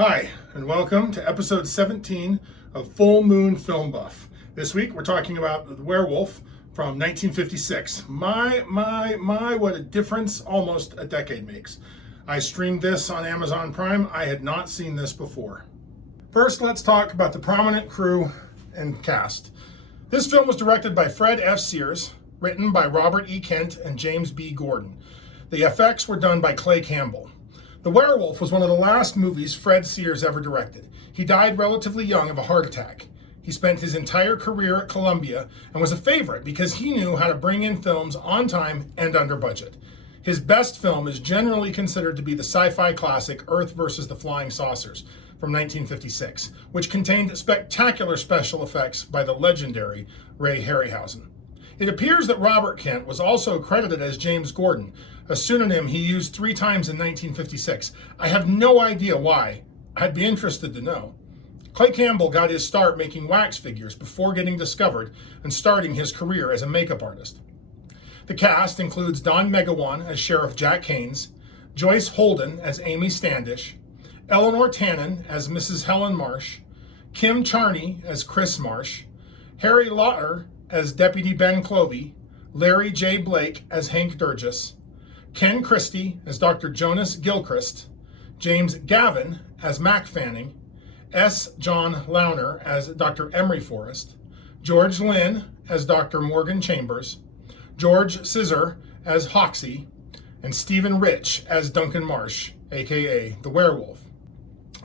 Hi, and welcome to episode 17 of Full Moon Film Buff. This week we're talking about The Werewolf from 1956. My, what a difference almost a decade makes. I streamed this on Amazon Prime. I had not seen this before. First, let's talk about the prominent crew and cast. This film was directed by Fred F. Sears, written by Robert E. Kent and James B. Gordon. The effects were done by Clay Campbell. The Werewolf was one of the last movies Fred Sears ever directed. He died relatively young of a heart attack. He spent his entire career at Columbia and was a favorite because he knew how to bring in films on time and under budget. His best film is generally considered to be the sci-fi classic Earth vs. the Flying Saucers from 1956, which contained spectacular special effects by the legendary Ray Harryhausen. It appears that Robert Kent was also credited as James Gordon, a pseudonym he used 3 times in 1956. I have no idea why. I'd be interested to know. Clay Campbell got his start making wax figures before getting discovered and starting his career as a makeup artist. The cast includes Don Megawan as Sheriff Jack Haynes, Joyce Holden as Amy Standish, Eleanor Tannen as Mrs. Helen Marsh, Kim Charney as Chris Marsh, Harry Lauter as Deputy Ben Clovey, Larry J. Blake as Hank Durgis, Ken Christie as Dr. Jonas Gilchrist, James Gavin as Mac Fanning, S. John Launer as Dr. Emery Forrest, George Lynn as Dr. Morgan Chambers, George Scissor as Hoxie, and Stephen Rich as Duncan Marsh, aka the Werewolf.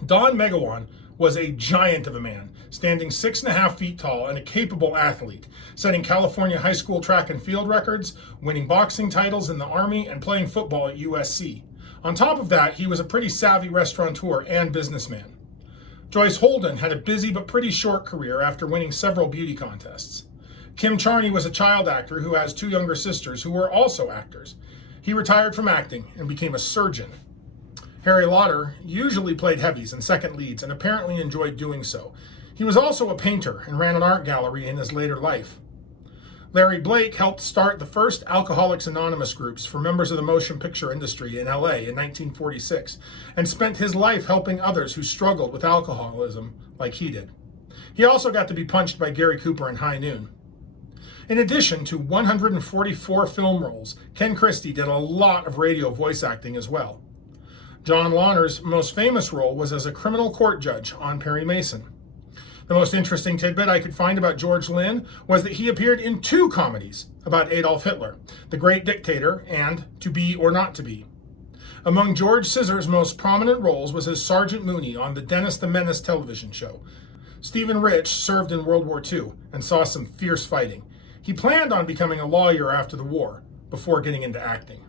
Don Megawan was a giant of a man, standing 6.5 feet tall and a capable athlete, setting California high school track and field records, winning boxing titles in the Army, and playing football at USC. On top of that, he was a pretty savvy restaurateur and businessman. Joyce Holden had a busy but pretty short career after winning several beauty contests. Kim Charney was a child actor who has 2 younger sisters who were also actors. He retired from acting and became a surgeon. Harry Lauter usually played heavies and second leads and apparently enjoyed doing so. He was also a painter and ran an art gallery in his later life. Larry Blake helped start the first Alcoholics Anonymous groups for members of the motion picture industry in LA in 1946 and spent his life helping others who struggled with alcoholism like he did. He also got to be punched by Gary Cooper in High Noon. In addition to 144 film roles, Ken Christie did a lot of radio voice acting as well. John Launer's most famous role was as a criminal court judge on Perry Mason. The most interesting tidbit I could find about George Lynn was that he appeared in 2 comedies about Adolf Hitler, The Great Dictator and To Be or Not to Be. Among George Scissor's most prominent roles was as Sergeant Mooney on the Dennis the Menace television show. Stephen Rich served in World War II and saw some fierce fighting. He planned on becoming a lawyer after the war, before getting into acting.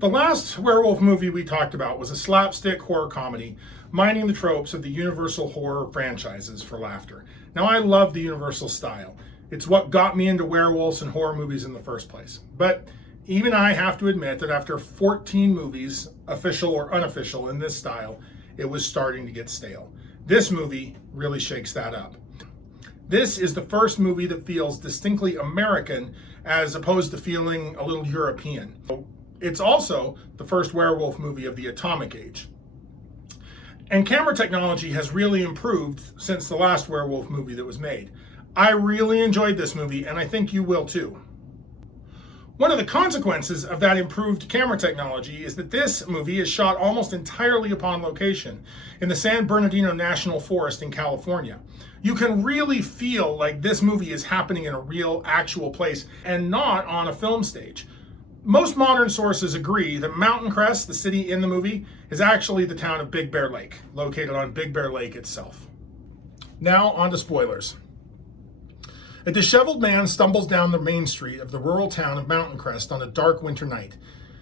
The last werewolf movie we talked about was a slapstick horror comedy, mining the tropes of the Universal horror franchises for laughter. Now, I love the Universal style. It's what got me into werewolves and horror movies in the first place. But even I have to admit that after 14 movies, official or unofficial, in this style, it was starting to get stale. This movie really shakes that up. This is the first movie that feels distinctly American as opposed to feeling a little European. It's also the first werewolf movie of the atomic age. And camera technology has really improved since the last werewolf movie that was made. I really enjoyed this movie, and I think you will too. One of the consequences of that improved camera technology is that this movie is shot almost entirely upon location in the San Bernardino National Forest in California. You can really feel like this movie is happening in a real, actual place and not on a film stage. Most modern sources agree that Mountain Crest, the city in the movie, is actually the town of Big Bear Lake, located on Big Bear Lake itself. Now, on to spoilers. A disheveled man stumbles down the main street of the rural town of Mountain Crest on a dark winter night.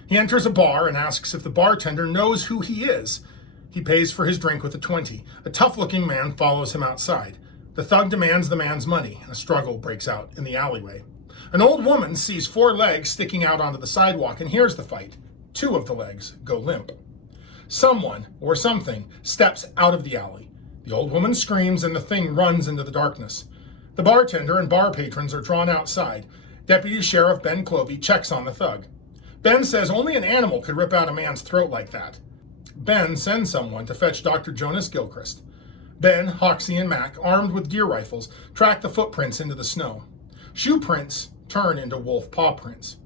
He enters a bar and asks if the bartender knows who he is. He pays for his drink with a 20. A tough-looking man follows him outside. The thug demands the man's money. A struggle breaks out in the alleyway. An old woman sees 4 legs sticking out onto the sidewalk and hears the fight. 2 of the legs go limp. Someone, or something, steps out of the alley. The old woman screams and the thing runs into the darkness. The bartender and bar patrons are drawn outside. Deputy Sheriff Ben Clovey checks on the thug. Ben says only an animal could rip out a man's throat like that. Ben sends someone to fetch Dr. Jonas Gilchrist. Ben, Hoxie, and Mac, armed with deer rifles, track the footprints into the snow. Shoe prints turn into wolf paw prints.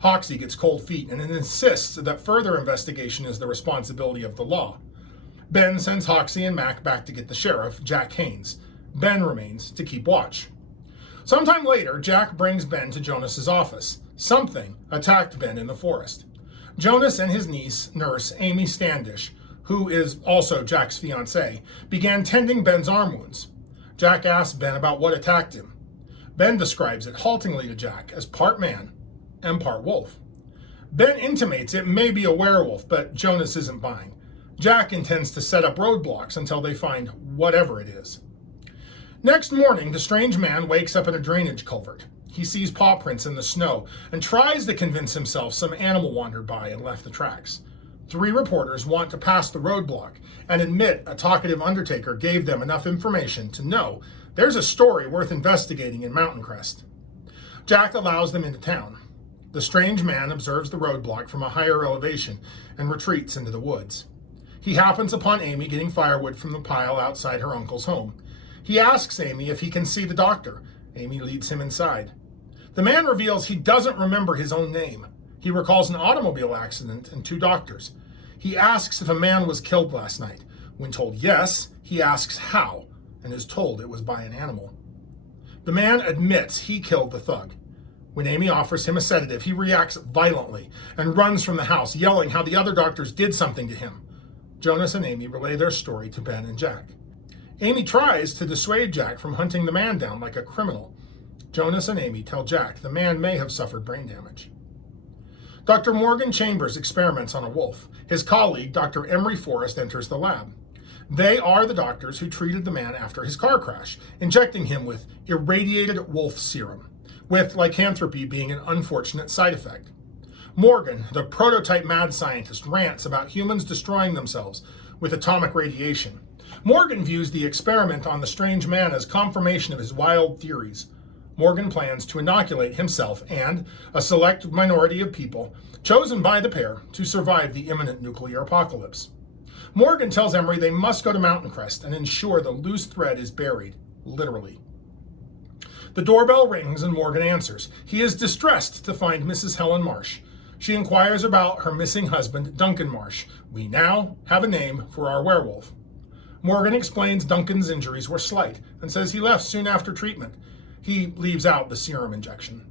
Hoxie gets cold feet and insists that further investigation is the responsibility of the law. Ben sends Hoxie and Mac back to get the sheriff, Jack Haynes. Ben remains to keep watch. Sometime later, Jack brings Ben to Jonas's office. Something attacked Ben in the forest. Jonas and his niece, nurse Amy Standish, who is also Jack's fiancée, began tending Ben's arm wounds. Jack asks Ben about what attacked him. Ben describes it haltingly to Jack as part man and part wolf. Ben intimates it may be a werewolf, but Jonas isn't buying. Jack intends to set up roadblocks until they find whatever it is. Next morning, the strange man wakes up in a drainage culvert. He sees paw prints in the snow and tries to convince himself some animal wandered by and left the tracks. 3 reporters want to pass the roadblock and admit a talkative undertaker gave them enough information to know there's a story worth investigating in Mountain Crest. Jack allows them into town. The strange man observes the roadblock from a higher elevation and retreats into the woods. He happens upon Amy getting firewood from the pile outside her uncle's home. He asks Amy if he can see the doctor. Amy leads him inside. The man reveals he doesn't remember his own name. He recalls an automobile accident and 2 doctors. He asks if a man was killed last night. When told yes, he asks how, and is told it was by an animal. The man admits he killed the thug. When Amy offers him a sedative, he reacts violently and runs from the house, yelling how the other doctors did something to him. Jonas and Amy relay their story to Ben and Jack. Amy tries to dissuade Jack from hunting the man down like a criminal. Jonas and Amy tell Jack the man may have suffered brain damage. Dr. Morgan Chambers experiments on a wolf. His colleague, Dr. Emery Forrest, enters the lab. They are the doctors who treated the man after his car crash, injecting him with irradiated wolf serum, with lycanthropy being an unfortunate side effect. Morgan, the prototype mad scientist, rants about humans destroying themselves with atomic radiation. Morgan views the experiment on the strange man as confirmation of his wild theories. Morgan plans to inoculate himself and a select minority of people chosen by the pair to survive the imminent nuclear apocalypse. Morgan tells Emery they must go to Mountain Crest and ensure the loose thread is buried, literally. The doorbell rings and Morgan answers. He is distressed to find Mrs. Helen Marsh. She inquires about her missing husband, Duncan Marsh. We now have a name for our werewolf. Morgan explains Duncan's injuries were slight and says he left soon after treatment. He leaves out the serum injection.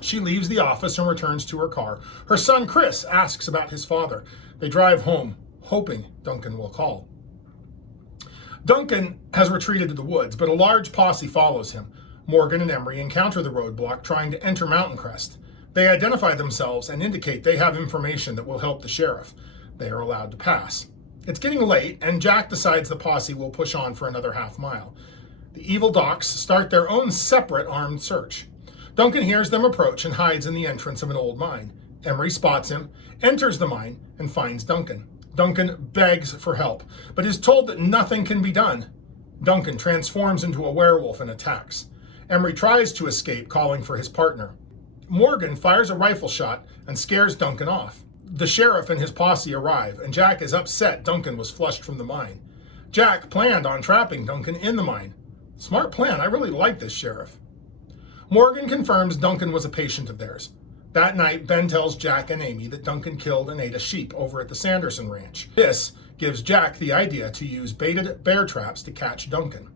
She leaves the office and returns to her car. Her son, Chris, asks about his father. They drive home, hoping Duncan will call. Duncan has retreated to the woods, but a large posse follows him. Morgan and Emery encounter the roadblock trying to enter Mountain Crest. They identify themselves and indicate they have information that will help the sheriff. They are allowed to pass. It's getting late, and Jack decides the posse will push on for another half mile. The evil docs start their own separate armed search. Duncan hears them approach and hides in the entrance of an old mine. Emery spots him, enters the mine, and finds Duncan. Duncan begs for help, but is told that nothing can be done. Duncan transforms into a werewolf and attacks. Emery tries to escape, calling for his partner. Morgan fires a rifle shot and scares Duncan off. The sheriff and his posse arrive, and Jack is upset Duncan was flushed from the mine. Jack planned on trapping Duncan in the mine. Smart plan, I really like this sheriff. Morgan confirms Duncan was a patient of theirs. That night, Ben tells Jack and Amy that Duncan killed and ate a sheep over at the Sanderson Ranch. This gives Jack the idea to use baited bear traps to catch Duncan.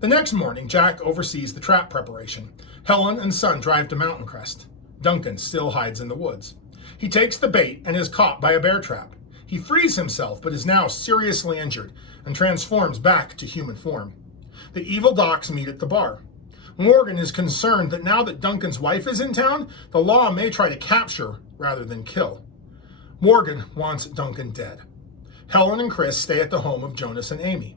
The next morning, Jack oversees the trap preparation. Helen and son drive to Mountain Crest. Duncan still hides in the woods. He takes the bait and is caught by a bear trap. He frees himself but is now seriously injured and transforms back to human form. The evil docs meet at the bar. Morgan is concerned that now that Duncan's wife is in town, the law may try to capture rather than kill. Morgan wants Duncan dead. Helen and Chris stay at the home of Jonas and Amy.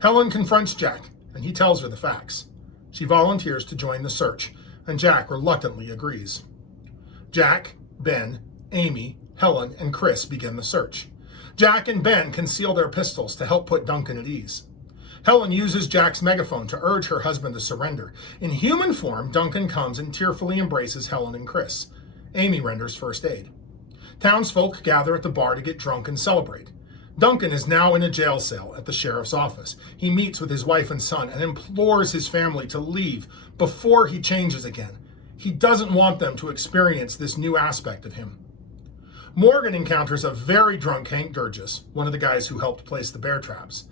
Helen confronts Jack, and he tells her the facts. She volunteers to join the search, and Jack reluctantly agrees. Jack, Ben, Amy, Helen, and Chris begin the search. Jack and Ben conceal their pistols to help put Duncan at ease. Helen uses Jack's megaphone to urge her husband to surrender. In human form, Duncan comes and tearfully embraces Helen and Chris. Amy renders first aid. Townsfolk gather at the bar to get drunk and celebrate. Duncan is now in a jail cell at the sheriff's office. He meets with his wife and son and implores his family to leave before he changes again. He doesn't want them to experience this new aspect of him. Morgan encounters a very drunk Hank Durgis, one of the guys who helped place the bear traps.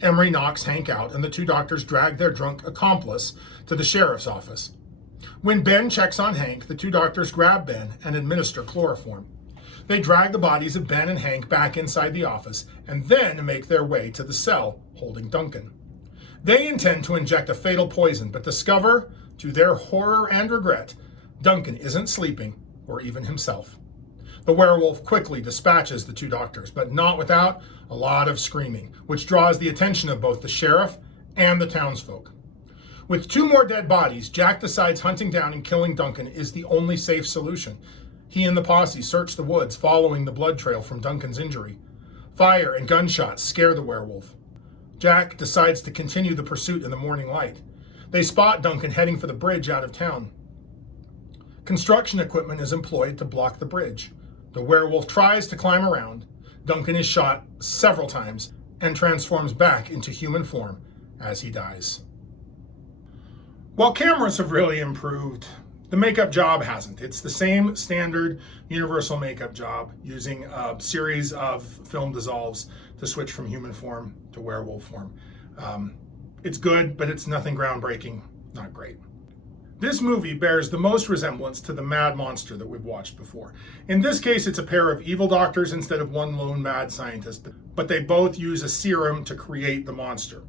Emery knocks Hank out, and the two doctors drag their drunk accomplice to the sheriff's office. When Ben checks on Hank, the two doctors grab Ben and administer chloroform. They drag the bodies of Ben and Hank back inside the office and then make their way to the cell holding Duncan. They intend to inject a fatal poison, but discover, to their horror and regret, Duncan isn't sleeping, or even himself. The werewolf quickly dispatches the two doctors, but not without a lot of screaming, which draws the attention of both the sheriff and the townsfolk. With two more dead bodies, Jack decides hunting down and killing Duncan is the only safe solution. He and the posse search the woods following the blood trail from Duncan's injury. Fire and gunshots scare the werewolf. Jack decides to continue the pursuit in the morning light. They spot Duncan heading for the bridge out of town. Construction equipment is employed to block the bridge. The werewolf tries to climb around. Duncan is shot several times and transforms back into human form as he dies. While cameras have really improved, the makeup job hasn't. It's the same standard universal makeup job using a series of film dissolves to switch from human form to werewolf form. It's good, but it's nothing groundbreaking, not great. This movie bears the most resemblance to the mad monster that we've watched before. In this case, it's a pair of evil doctors instead of one lone mad scientist, but they both use a serum to create the monster.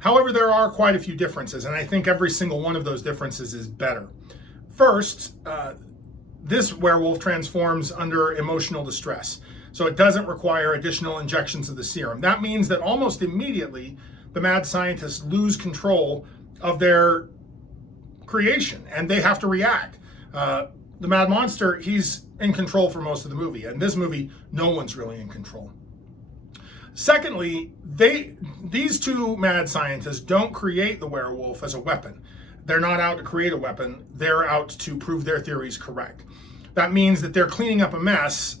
However, there are quite a few differences, and I think every single one of those differences is better. First, this werewolf transforms under emotional distress, so it doesn't require additional injections of the serum. That means that almost immediately, the mad scientists lose control of their creation, and they have to react. The mad monster, he's in control for most of the movie. In this movie, no one's really in control. Secondly, these two mad scientists don't create the werewolf as a weapon. They're not out to create a weapon. They're out to prove their theories correct. That means that they're cleaning up a mess,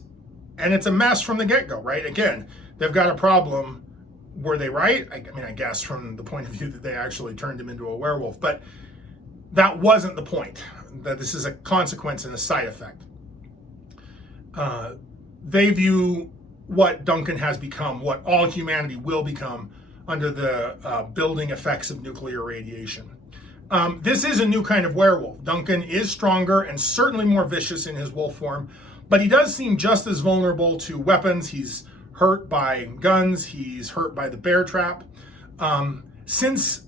and it's a mess from the get-go, right? Again, they've got a problem. Were they right? I guess from the point of view that they actually turned him into a werewolf, but that wasn't the point. That this is a consequence and a side effect. They view what Duncan has become, what all humanity will become under the building effects of nuclear radiation. This is a new kind of werewolf. Duncan is stronger and certainly more vicious in his wolf form, but he does seem just as vulnerable to weapons. He's hurt by guns. He's hurt by the bear trap. Since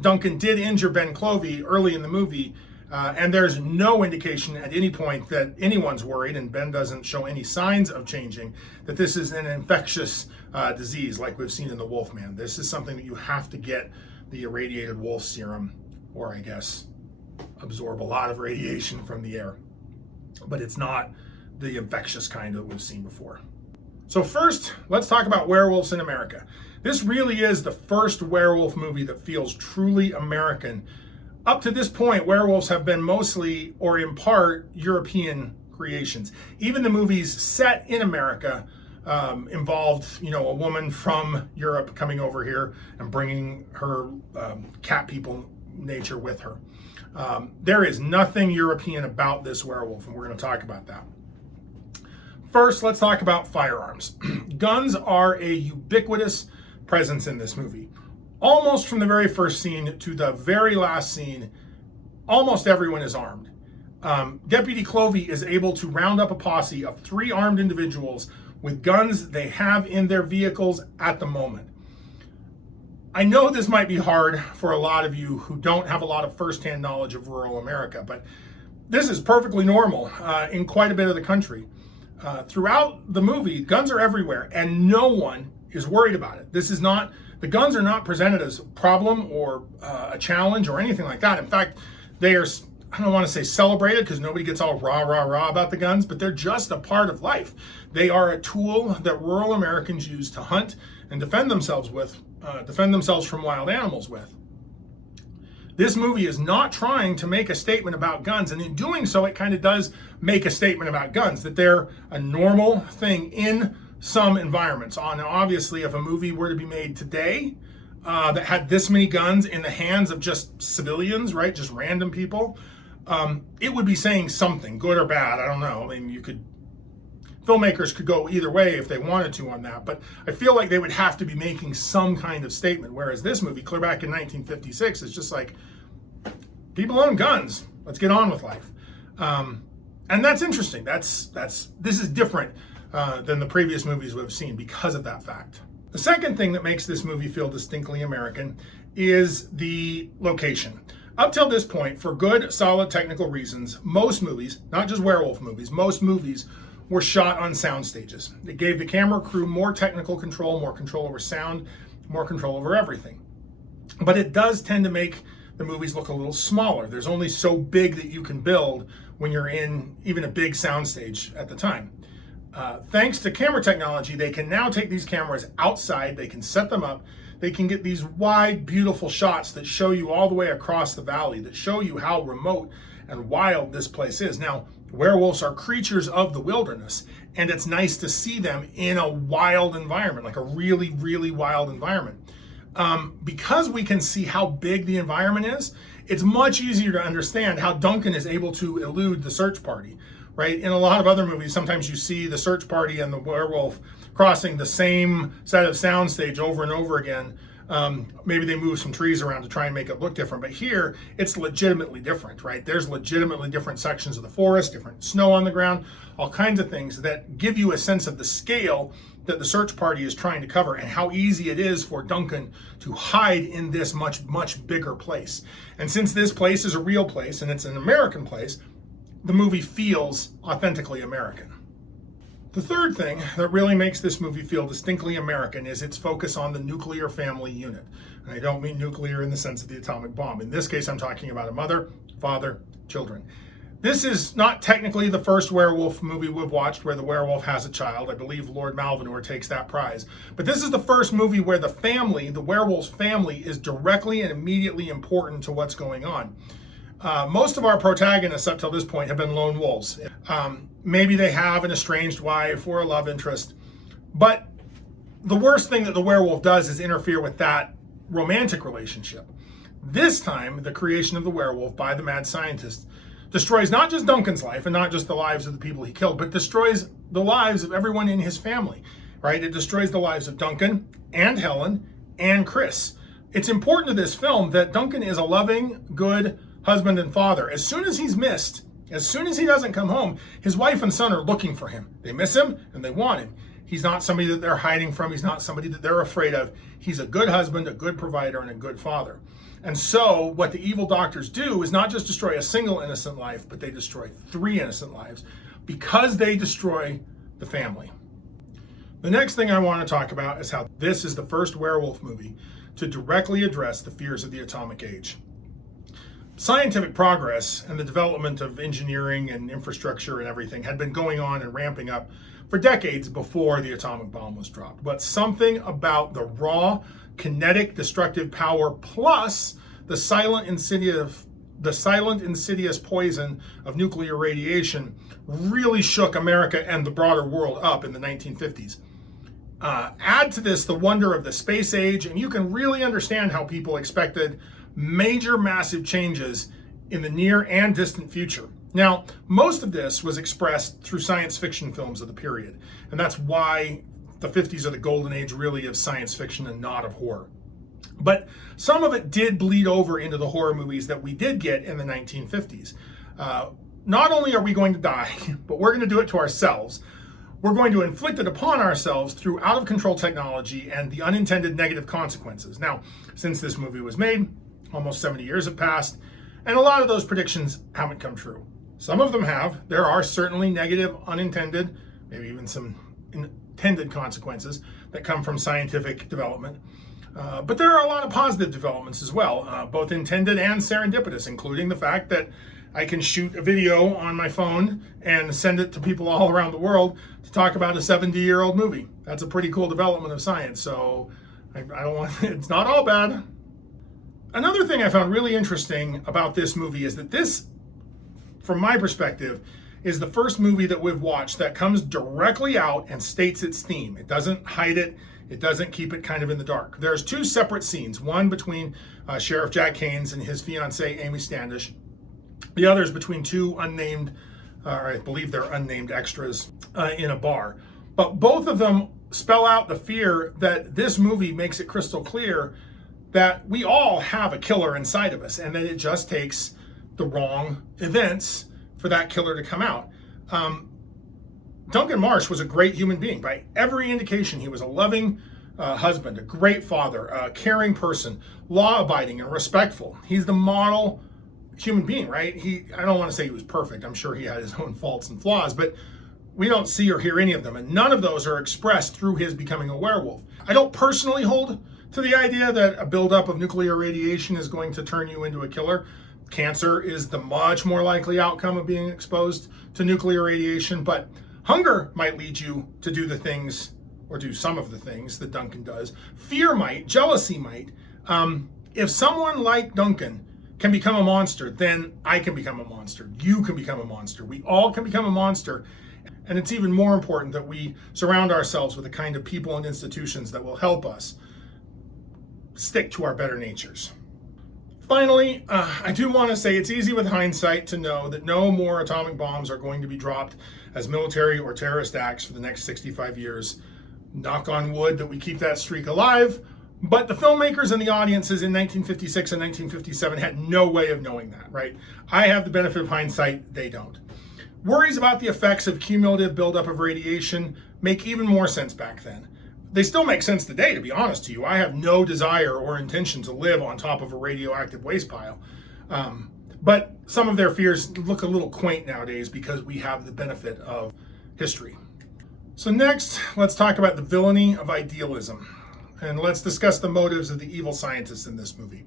Duncan did injure Ben Clovey early in the movie, and there's no indication at any point that anyone's worried, and Ben doesn't show any signs of changing, that this is an infectious disease like we've seen in the Wolfman. This is something that you have to get the irradiated wolf serum, or I guess absorb a lot of radiation from the air. But it's not the infectious kind that we've seen before. So first, let's talk about werewolves in America. This really is the first werewolf movie that feels truly American. Up to this point, werewolves have been mostly, or in part, European creations. Even the movies set in America involved, a woman from Europe coming over here and bringing her cat people nature with her. There is nothing European about this werewolf, and we're going to talk about that. First, let's talk about firearms. Guns are a ubiquitous presence in this movie. Almost from the very first scene to the very last scene, almost everyone is armed. Deputy Clovey is able to round up a posse of 3 armed individuals with guns they have in their vehicles at the moment. I know this might be hard for a lot of you who don't have a lot of firsthand knowledge of rural America, but this is perfectly normal in quite a bit of the country. Throughout the movie, guns are everywhere, and no one is worried about it. The guns are not presented as a problem or a challenge or anything like that. In fact, they are, I don't want to say celebrated because nobody gets all rah, rah, rah about the guns, but they're just a part of life. They are a tool that rural Americans use to hunt and defend themselves from wild animals with. This movie is not trying to make a statement about guns, and in doing so, it kind of does make a statement about guns, that they're a normal thing in some environments. Now, obviously, if a movie were to be made today that had this many guns in the hands of just civilians, right, just random people, it would be saying something, good or bad. I don't know. I mean, filmmakers could go either way if they wanted to on that, but I feel like they would have to be making some kind of statement. Whereas this movie, clear back in 1956, is just like, people own guns. Let's get on with life. And that's interesting. This is different than the previous movies we've seen because of that fact. The second thing that makes this movie feel distinctly American is the location. Up till this point, for good, solid technical reasons, most movies, not just werewolf movies, most movies were shot on sound stages. It gave the camera crew more technical control, more control over sound, more control over everything. But it does tend to make the movies look a little smaller. There's only so big that you can build when you're in even a big soundstage at the time. Thanks to camera technology, they can now take these cameras outside, they can set them up, they can get these wide, beautiful shots that show you all the way across the valley, that show you how remote and wild this place is. Now, werewolves are creatures of the wilderness, and it's nice to see them in a wild environment, like a really, really wild environment. Because we can see how big the environment is, it's much easier to understand how Duncan is able to elude the search party, right? In a lot of other movies, sometimes you see the search party and the werewolf crossing the same set of soundstage over and over again. Maybe they move some trees around to try and make it look different, but here it's legitimately different, right? There's legitimately different sections of the forest, different snow on the ground, all kinds of things that give you a sense of the scale that the search party is trying to cover and how easy it is for Duncan to hide in this much, much bigger place. And since this place is a real place and it's an American place, the movie feels authentically American. The third thing that really makes this movie feel distinctly American is its focus on the nuclear family unit. And I don't mean nuclear in the sense of the atomic bomb. In this case, I'm talking about a mother, father, children. This is not technically the first werewolf movie we've watched where the werewolf has a child. I believe Lord Malvanor takes that prize. But this is the first movie where the family, the werewolf's family, is directly and immediately important to what's going on. Most of our protagonists up till this point have been lone wolves. Maybe they have an estranged wife or a love interest, but the worst thing that the werewolf does is interfere with that romantic relationship. This time, the creation of the werewolf by the mad scientist destroys not just Duncan's life and not just the lives of the people he killed, but destroys the lives of everyone in his family, right? It destroys the lives of Duncan and Helen and Chris. It's important to this film that Duncan is a loving, good husband and father. As soon as he's missed, as soon as he doesn't come home, his wife and son are looking for him. They miss him and they want him. He's not somebody that they're hiding from. He's not somebody that they're afraid of. He's a good husband, a good provider, and a good father. And so what the evil doctors do is not just destroy a single innocent life, but they destroy 3 innocent lives because they destroy the family. The next thing I want to talk about is how this is the first werewolf movie to directly address the fears of the atomic age. Scientific progress and the development of engineering and infrastructure and everything had been going on and ramping up for decades before the atomic bomb was dropped. But something about the raw, kinetic, destructive power plus the silent, insidious poison of nuclear radiation really shook America and the broader world up in the 1950s. Add to this the wonder of the space age, and you can really understand how people expected major, massive changes in the near and distant future. Now, most of this was expressed through science fiction films of the period, and that's why the 50s are the golden age really of science fiction and not of horror. But some of it did bleed over into the horror movies that we did get in the 1950s. Not only are we going to die, but we're going to do it to ourselves. We're going to inflict it upon ourselves through out-of-control technology and the unintended negative consequences. Now, since this movie was made, almost 70 years have passed, and a lot of those predictions haven't come true. Some of them have. There are certainly negative, unintended, maybe even some intended consequences that come from scientific development. But there are a lot of positive developments as well, both intended and serendipitous, including the fact that I can shoot a video on my phone and send it to people all around the world to talk about a 70-year-old movie. That's a pretty cool development of science, so I don't want, it's not all bad. Another thing I found really interesting about this movie is that this, from my perspective, is the first movie that we've watched that comes directly out and states its theme. It doesn't hide it. It doesn't keep it kind of in the dark. There's two separate scenes, one between Sheriff Jack Haynes and his fiancée, Amy Standish. The other is between two unnamed, or I believe they're unnamed extras in a bar. But both of them spell out the fear that this movie makes it crystal clear that we all have a killer inside of us and that it just takes the wrong events for that killer to come out. Duncan Marsh was a great human being. By every indication, he was a loving husband, a great father, a caring person, law-abiding and respectful. He's the model human being, right? I don't want to say he was perfect. I'm sure he had his own faults and flaws, but we don't see or hear any of them, and none of those are expressed through his becoming a werewolf. I don't personally hold to the idea that a buildup of nuclear radiation is going to turn you into a killer. Cancer is the much more likely outcome of being exposed to nuclear radiation, but hunger might lead you to do the things, or do some of the things that Duncan does. Fear might, jealousy might. If someone like Duncan can become a monster, then I can become a monster. You can become a monster. We all can become a monster. And it's even more important that we surround ourselves with the kind of people and institutions that will help us stick to our better natures. Finally, I do want to say it's easy with hindsight to know that no more atomic bombs are going to be dropped as military or terrorist acts for the next 65 years. Knock on wood that we keep that streak alive. But the filmmakers and the audiences in 1956 and 1957 had no way of knowing that, right? I have the benefit of hindsight, they don't. Worries about the effects of cumulative buildup of radiation make even more sense back then. They still make sense today, to be honest to you. I have no desire or intention to live on top of a radioactive waste pile. But some of their fears look a little quaint nowadays because we have the benefit of history. So next, let's talk about the villainy of idealism. And let's discuss the motives of the evil scientists in this movie.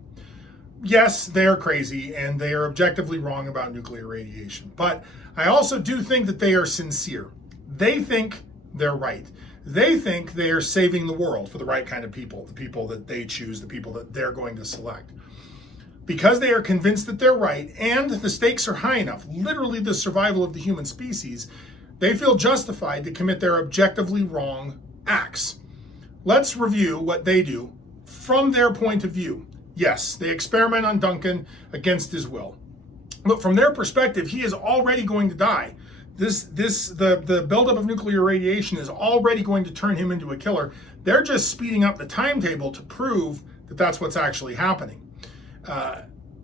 Yes, they are crazy and they are objectively wrong about nuclear radiation. But I also do think that they are sincere. They think they're right. They think they are saving the world for the right kind of people, the people that they choose, the people that they're going to select. Because they are convinced that they're right and the stakes are high enough, literally the survival of the human species, they feel justified to commit their objectively wrong acts. Let's review what they do from their point of view. Yes, they experiment on Duncan against his will. But from their perspective, he is already going to die. The buildup of nuclear radiation is already going to turn him into a killer. They're just speeding up the timetable to prove that that's what's actually happening.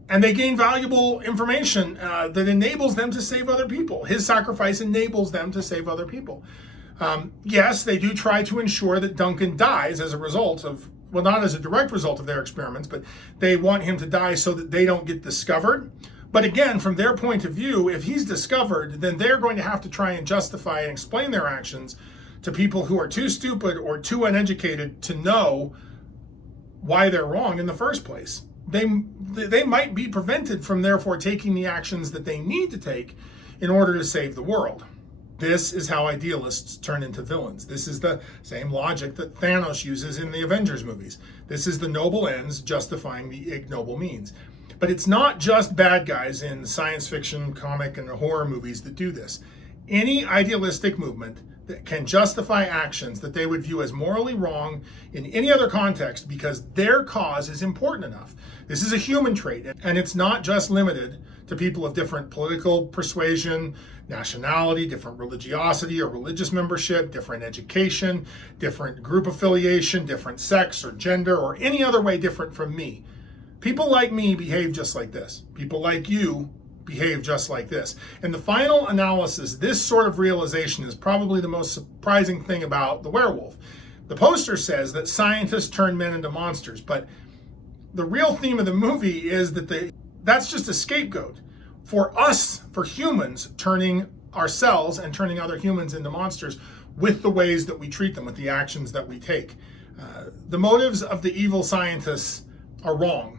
And they gain valuable information that enables them to save other people. His sacrifice enables them to save other people. Yes, they do try to ensure that Duncan dies as a result of, well, not as a direct result of their experiments, but they want him to die so that they don't get discovered. But again, from their point of view, if he's discovered, then they're going to have to try and justify and explain their actions to people who are too stupid or too uneducated to know why they're wrong in the first place. They might be prevented from therefore taking the actions that they need to take in order to save the world. This is how idealists turn into villains. This is the same logic that Thanos uses in the Avengers movies. This is the noble ends justifying the ignoble means. But it's not just bad guys in science fiction, comic, and horror movies that do this. Any idealistic movement that can justify actions that they would view as morally wrong in any other context because their cause is important enough. This is a human trait, and it's not just limited to people of different political persuasion, nationality, different religiosity or religious membership, different education, different group affiliation, different sex or gender, or any other way different from me. People like me behave just like this. People like you behave just like this. In the final analysis, this sort of realization is probably the most surprising thing about The Werewolf. The poster says that scientists turn men into monsters, but the real theme of the movie is that that's just a scapegoat for us, for humans, turning ourselves and turning other humans into monsters with the ways that we treat them, with the actions that we take. The motives of the evil scientists are wrong.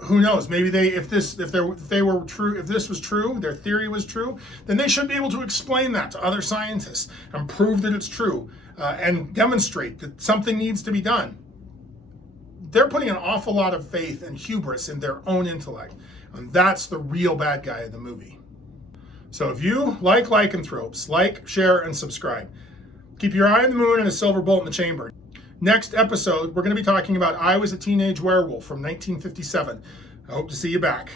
Who knows? Maybe if this was true, their theory was true, then they should be able to explain that to other scientists and prove that it's true and demonstrate that something needs to be done. They're putting an awful lot of faith and hubris in their own intellect, and that's the real bad guy of the movie. So if you like lycanthropes, like, share, and subscribe. Keep your eye on the moon and a silver bullet in the chamber. Next episode, we're going to be talking about I Was a Teenage Werewolf from 1957. I hope to see you back.